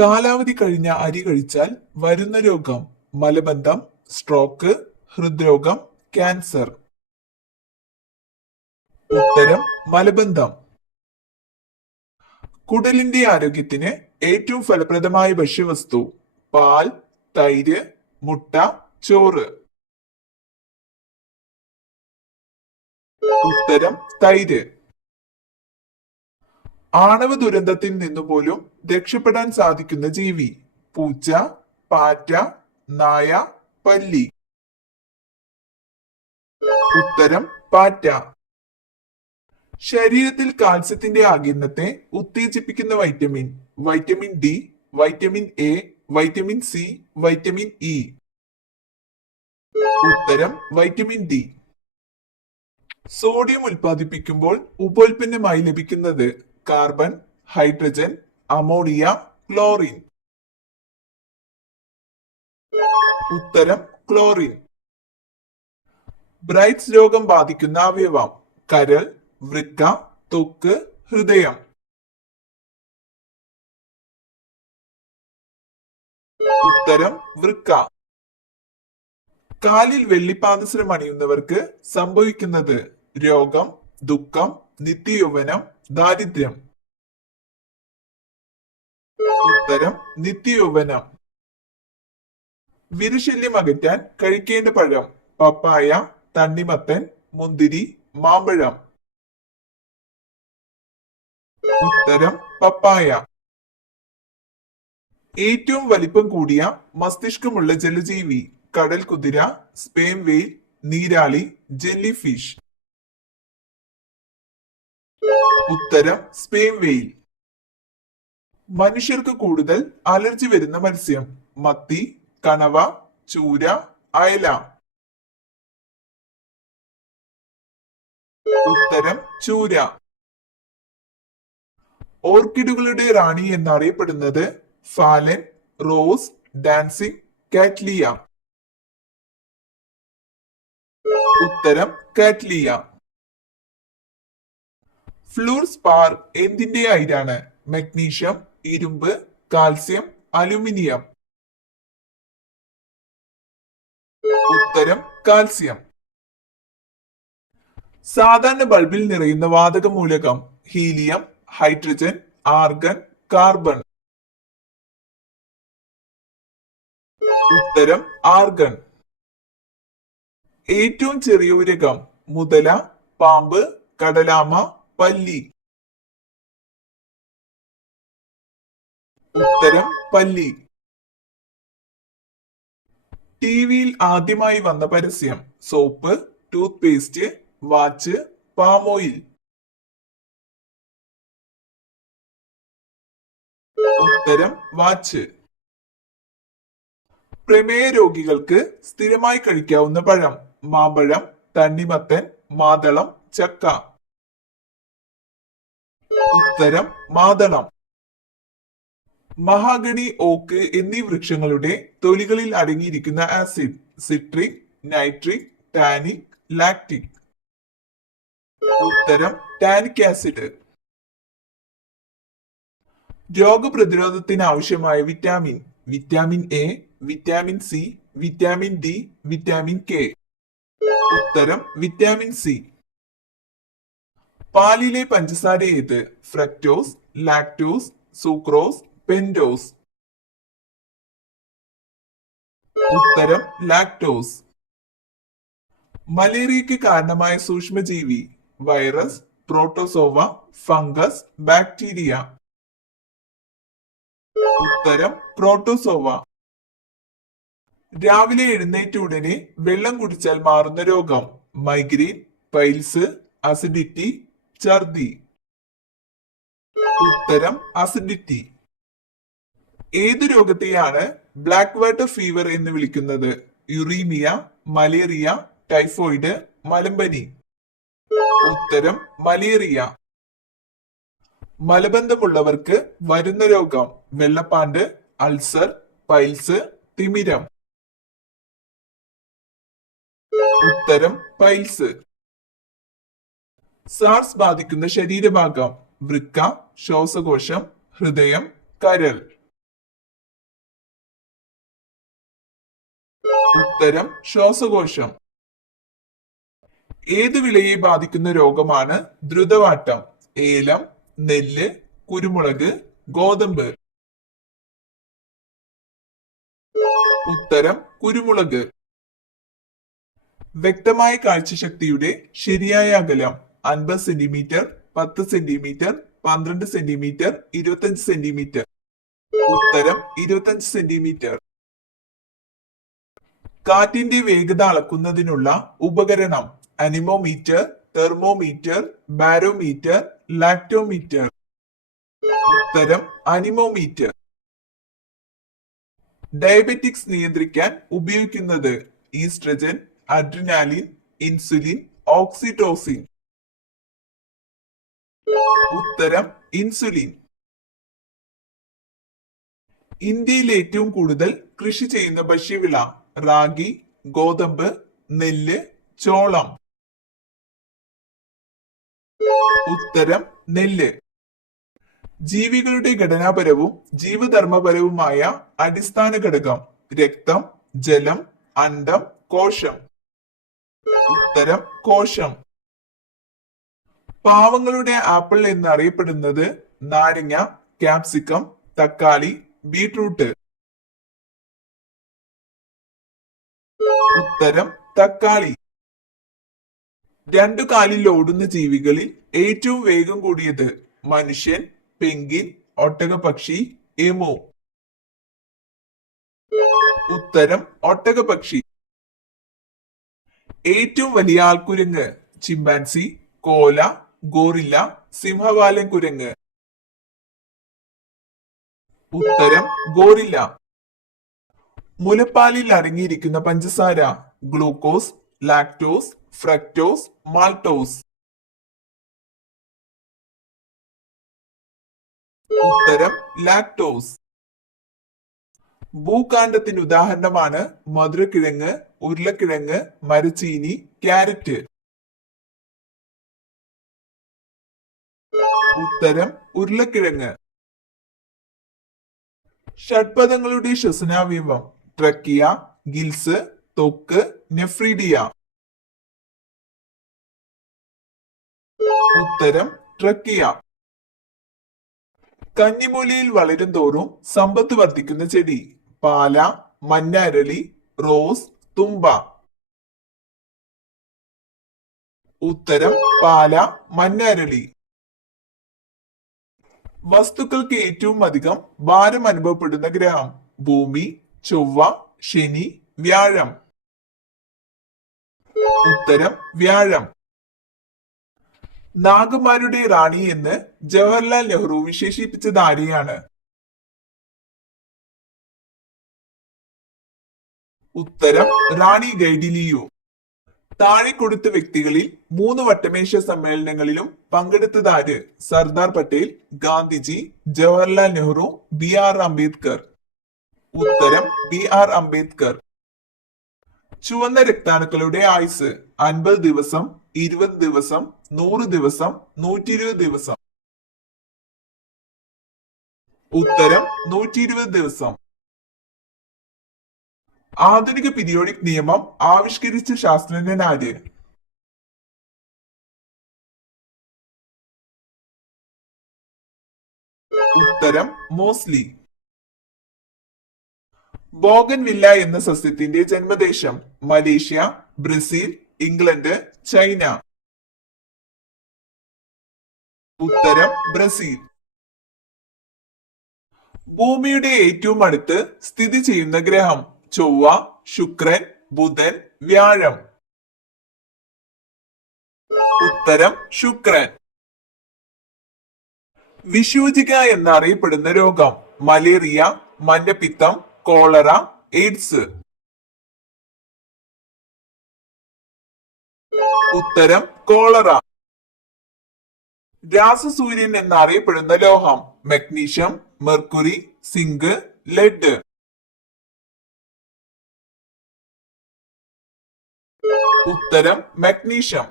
കാലാവധി കഴിഞ്ഞ അരി കഴിച്ചാൽ വരുന്ന രോഗം: മലബന്ധം, സ്ട്രോക്ക്, ഹൃദ്രോഗം, ക്യാൻസർ. ഉത്തരം മലബന്ധം. കുടലിന്റെ ആരോഗ്യത്തിന് ഏറ്റവും ഫലപ്രദമായ ഭക്ഷ്യവസ്തു: പാൽ, തൈര്, മുട്ട, ചോറ്. ഉത്തരം തൈര്. ആണവ ദുരന്തത്തിൽ നിന്നുപോലും രക്ഷപ്പെടാൻ സാധിക്കുന്ന ജീവി: പൂച്ച, പാറ്റ, നായ, പല്ലി. ഉത്തരം പാറ്റ. ശരീരത്തിൽ കാൽസ്യത്തിന്റെ ആഗിരണത്തെ ഉത്തേജിപ്പിക്കുന്ന vitamin: vitamin D, vitamin A, vitamin C, vitamin E. ഉത്തരം വൈറ്റമിൻ ഡി. സോഡിയം ഉൽപ്പാദിപ്പിക്കുമ്പോൾ ഉപോൽപ്പന്നമായി ലഭിക്കുന്നത്: കാർബൺ, ഹൈഡ്രജൻ, അമോണിയ, ക്ലോറിൻ. ഉത്തരം ക്ലോറിൻ. ബ്രൈറ്റ്സ് രോഗം ബാധിക്കുന്ന അവയവം: കരൾ, വൃക്ക, ത്വക്ക്, ഹൃദയം. ഉത്തരം വൃക്ക. കാലിൽ വെള്ളിപ്പാദസരം അണിയുന്നവർക്ക് സംഭവിക്കുന്നത്: രോഗം, ദുഃഖം, നിത്യയൗവനം, ദാരിദ്ര്യം. ഉത്തരം നിത്യയൗവനം. വിരശല്യം അകറ്റാൻ കഴിക്കേണ്ട പഴം: പപ്പായ, തണ്ണിമത്തൻ, മുന്തിരി, മാമ്പഴം. ഉത്തരം പപ്പായ. ഏറ്റവും വലിപ്പം കൂടിയ മസ്തിഷ്കമുള്ള ജലജീവി: കടൽ കുതിര, സ്പേം വെയിൽ, നീരാളി, ജെല്ലി ഫിഷ്. ഉത്തരം സ്പേം വെയിൽ. മനുഷ്യർക്ക് കൂടുതൽ അലർജി വരുന്ന മത്സ്യം: മത്തി, കണവ, ചൂര, അയല. ഉത്തരം ചൂര. ഓർക്കിഡുകളുടെ റാണി എന്നറിയപ്പെടുന്നത്: ഫാലൻ, റോസ്, ഡാൻസിംഗ്, കാറ്റ്ലിയ. ഉത്തരം കാറ്റ്ലിയ. ഫ്ലൂർ സ്പാർ എന്തിന്റെ അയിരാണ്? മഗ്നീഷ്യം, ഇരുമ്പ്, കാൽസ്യം, അലുമിനിയം. ഉത്തരം കാൽസ്യം. സാധാരണ ബൾബിൽ നിറയുന്ന വാതക മൂലകം: ഹീലിയം, ഹൈഡ്രജൻ, ആർഗൺ, കാർബൺ. ഉത്തരം ആർഗൺ. ഏറ്റവും ചെറിയ ഉരകം: മുതല, പാമ്പ്, കടലാമ, പല്ലി. ഉത്തരം പല്ലി. ടിവിയിൽ ആദ്യമായി വന്ന പരസ്യം: soap, tooth paste, watch, palm oil. ഉത്തരം വാച്ച്. പ്രമേയ രോഗികൾക്ക് സ്ഥിരമായി കഴിക്കാവുന്ന പഴം: മാമ്പഴം, തണ്ണിമത്തൻ, മാതളം, ചക്ക. ഉത്തരം മാതളം. മഹാഗണി, ഓക്ക് എന്നീ വൃക്ഷങ്ങളുടെ തൊലികളിൽ അടങ്ങിയിരിക്കുന്ന acid: citric, nitric, tannic, lactic. ഉത്തരം ടാനിക് ആസിഡ്. രോഗപ്രതിരോധത്തിന് ആവശ്യമായ vitamin: vitamin A, vitamin C, vitamin D, vitamin K. ഉത്തരം വിറ്റാമിൻ സി. പാലിലെ പഞ്ചസാര ഏത്? Fructose, lactose, sucrose, pentose. ഉത്തരം ലാക്ടോസ്. മലേറിയയ്ക്ക് കാരണമായ സൂക്ഷ്മജീവി: വൈറസ്, പ്രോട്ടോസോവ, ഫംഗസ്, ബാക്ടീരിയ. ഉത്തരം പ്രോട്ടോസോവ. രാവിലെ എഴുന്നേറ്റ ഉടനെ വെള്ളം കുടിച്ചാൽ മാറുന്ന രോഗം: മൈഗ്രെയിൻ, പൈൽസ്, അസിഡിറ്റി, ഛർദി. ഉത്തരം അസിഡിറ്റി. ഏതു രോഗത്തെയാണ് ബ്ലാക്ക് വാട്ടർ ഫീവർ എന്ന് വിളിക്കുന്നത്? യുറീമിയ, മലേറിയ, ടൈഫോയിഡ്, മലമ്പനി. ഉത്തരം മലേറിയ. മലബന്ധമുള്ളവർക്ക് വരുന്ന രോഗം: വെള്ളപ്പാണ്ട്, അൾസർ, പൈൽസ്, തിമിരം. ഉത്തരം പൈൽസ്. സാർസ് ബാധിക്കുന്ന ശരീരഭാഗം: വൃക്ക, ശ്വാസകോശം, ഹൃദയം, കരൾ. ഉത്തരം ശ്വാസകോശം. ഏത് വിളയെ ബാധിക്കുന്ന രോഗമാണ് ദ്രുതവാട്ടം? ഏലം, നെല്ല്, കുരുമുളക്, ഗോതമ്പ്. ഉത്തരം കുരുമുളക്. വ്യക്തമായ കാഴ്ചശക്തിയുടെ ശരിയായ അകലം 50 സെന്റിമീറ്റർ, 10 സെന്റിമീറ്റർ, 12 സെന്റിമീറ്റർ, 25 സെന്റിമീറ്റർ. ഉത്തരം 25 സെന്റിമീറ്റർ. കാറ്റിന്റെ വേഗത അളക്കുന്നതിനുള്ള ഉപകരണം അനിമോമീറ്റർ, തെർമോമീറ്റർ, ബാരോമീറ്റർ, ലാക്ടോമീറ്റർ. ഉത്തരം അനിമോമീറ്റർ. ഡയബറ്റിക്സ് നിയന്ത്രിക്കാൻ ഉപയോഗിക്കുന്നത് ഈസ്ട്രജൻ, അഡ്രിനാലിൻ, ഇൻസുലിൻ, ഓക്സിറ്റോസിൻ. ഉത്തരം ഇൻസുലിൻ. ഇന്ത്യയിൽ ഏറ്റവും കൂടുതൽ കൃഷി ചെയ്യുന്ന ഭക്ഷ്യവിള റാഗി, ഗോതമ്പ്, നെല്ല്, ചോളം. ഉത്തരം നെല്ല്. ജീവികളുടെ ഘടനാപരവും ജീവധർമ്മപരവുമായ അടിസ്ഥാന ഘടകം രക്തം, ജലം, അണ്ഡം, കോശം. ഉത്തരം കോശം. പാവങ്ങളുടെ ആപ്പിൾ എന്നറിയപ്പെടുന്നത് നാരങ്ങ, ക്യാപ്സിക്കം, തക്കാളി, ബീട്രൂട്ട്. ഉത്തരം തക്കാളി. രണ്ടു കാലിൽ ഓടുന്ന ജീവികളിൽ ഏറ്റവും വേഗം കൂടിയത് മനുഷ്യൻ, പെൻഗ്വിൻ, ഒട്ടകപക്ഷി, എമു. ഉത്തരം ഒട്ടകപക്ഷി. ഏറ്റവും വലിയ ആൾക്കുരങ്ങ് ചിമ്പാൻസി, കോല, ഗോറില്ല, സിംഹവാലൻ കുരങ്ങ്. ഉത്തരം ഗോറില്ല. മുലപ്പാലിൽ അടങ്ങിയിരിക്കുന്ന പഞ്ചസാര ഗ്ലൂക്കോസ്, ലാക്ടോസ്, ഫ്രക്ടോസ്, മാൾട്ടോസ്. ഉത്തരം ലാക്ടോസ്. ഭൂകാണ്ഡത്തിന് ഉദാഹരണമാണ് മധുരക്കിഴങ്ങ്, ഉരുളക്കിഴങ്ങ്, മരച്ചീനി, ക്യാരറ്റ്. ഉത്തരം ഉരുളക്കിഴങ്ങ്. ഷഡ്പദങ്ങളുടെ ശ്വസനാവയവം ട്രക്കിയ, ഗിൽസ്, ത്വക്ക്, നെഫ്രീഡിയ. ഉത്തരം ട്രക്കിയ. കന്നിമൂലയിൽ വളരും തോറും സമ്പത്ത് വർദ്ധിക്കുന്ന ചെടി പാല, മഞ്ഞാരളി, റോസ്, തുമ്പ. ഉത്തരം പാല, മഞ്ഞാരളി. വസ്തുക്കൾക്ക് ഏറ്റവും അധികം ഭാരം അനുഭവപ്പെടുന്ന ഗ്രഹം ഭൂമി, ചൊവ്വ, ശനി, വ്യാഴം. ഉത്തരം വ്യാഴം. നാഗന്മാരുടെ റാണി എന്ന് ജവഹർലാൽ നെഹ്റു വിശേഷിപ്പിച്ചത് ആരെയാണ്? ഉത്തരം റാണി ഗൈഡിലിയോ. താഴെ കൊടുത്ത വ്യക്തികളിൽ 3 വട്ടമേശ സമ്മേളനങ്ങളിലും പങ്കെടുത്തതാര്? സർദാർ പട്ടേൽ, ഗാന്ധിജി, ജവഹർലാൽ നെഹ്റു, BR അംബേദ്കർ. ഉത്തരം BR അംബേദ്കർ. ചുവന്ന രക്താണുക്കളുടെ ആയുസ് 50 ദിവസം, 20 ദിവസം, 100 ദിവസം, 120 ദിവസം. ഉത്തരം 120 ദിവസം. ആധുനിക പീരിയോഡിക് നിയമം ആവിഷ്കരിച്ച ശാസ്ത്രജ്ഞൻ ആര്? ഉത്തരം മോസ്ലി. ബോഗൻവില്ല എന്ന സസ്യത്തിന്റെ ജന്മദേശം മലേഷ്യ, ബ്രസീൽ, ഇംഗ്ലണ്ട്, ചൈന. ഉത്തരം ബ്രസീൽ. ഭൂമിയുടെ ഏറ്റവും അടുത്ത് സ്ഥിതി ചെയ്യുന്ന ഗ്രഹം ചൊവ്വ, ശുക്രൻ, ബുധൻ, വ്യാഴം. ഉത്തരം ശുക്രൻ. വിഷൂചിക എന്നറിയപ്പെടുന്ന രോഗം മലേറിയ, മഞ്ഞപ്പിത്തം, കോളറ, എയ്ഡ്സ്. ഉത്തരം കോളറ. രാസസൂര്യൻ എന്നറിയപ്പെടുന്ന ലോഹം മഗ്നീഷ്യം, മെർക്കുറി, സിങ്ക്, ലെഡ്. ഉത്തരം മഗ്നീഷ്യം.